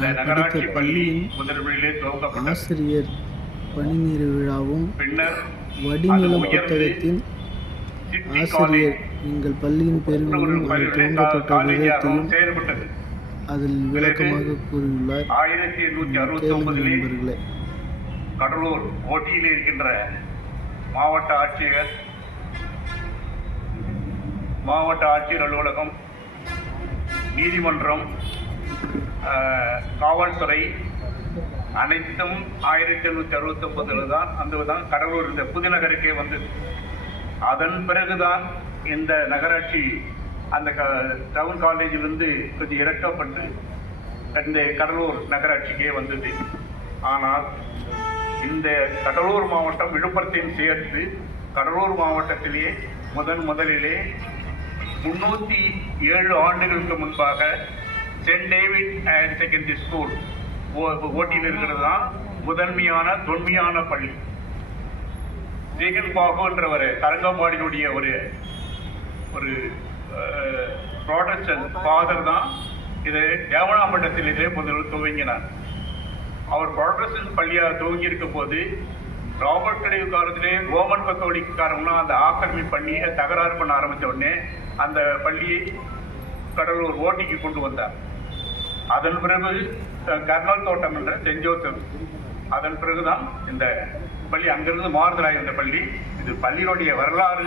நகராட்சி பள்ளியின் ஆசிரியர் பணி நிறைவு விழாவும் பின்னர் வடிநிலம் புத்தகத்தின் ஆசிரியர் எங்கள் பள்ளியின் பெருமையும் அது துவங்கப்பட்ட விதத்தையும் அதில் விளக்கமாக கூறியுள்ளார் ஆயிரத்தி எண்ணூற்றி அறுபத்தி ஒன்பதிலே கடலூர் ஓட்டியில் இருக்கின்ற மாவட்ட ஆட்சியர் மாவட்ட ஆட்சியர் அலுவலகம் நீதிமன்றம் காவல்துறை அனைத்தும் ஆயிரத்தி எண்ணூற்றி அறுபத்தி தான் அந்த தான் கடலூர் இந்த புதுநகருக்கே வந்தது அதன் பிறகுதான் இந்த நகராட்சி அந்த க- டவுன் காலேஜிலிருந்து கொஞ்சம் இரட்டப்பட்டு இந்த கடலூர் நகராட்சிக்கே வந்தது. ஆனால் இந்த கடலூர் மாவட்டம் விழுப்புரத்தையும் சேர்த்து கடலூர் மாவட்டத்திலேயே முதன் முதலிலே முன்னூற்றி ஏழு ஆண்டுகளுக்கு முன்பாக Saint David higher secondary school. ஓட்டியில் இருக்கிறது தான் முதன்மையான தொன்மையான பள்ளி. ஜெகன் பாகுன்றவர் தரங்கம்பாடியினுடைய ஒரு ஒரு ப்ராடக்ஷன் ஃபாதர் தான் இது தேவனாம்பட்டத்தில் இதே முதல் துவங்கினார். அவர் ப்ராடக்ஷன் பள்ளியாக துவங்கி இருக்கும் போது ராபர்ட் கிடைவு காலத்திலே ரோமன் கத்தோலிக்காரங்களாம் அந்த ஆக்கிரமி பண்ணியை தகராறு பண்ண ஆரம்பித்த உடனே அந்த பள்ளியை கடலூர் ஓட்டிக்கு கொண்டு வந்தார். அதன் பிறகு கர்னல் தோட்டம் என்ற சென்ட் ஜோசப். அதன் பிறகுதான் இந்த பள்ளி அங்கிருந்து மாறுதலாக இருந்த பள்ளி. இது பள்ளியினுடைய வரலாறு.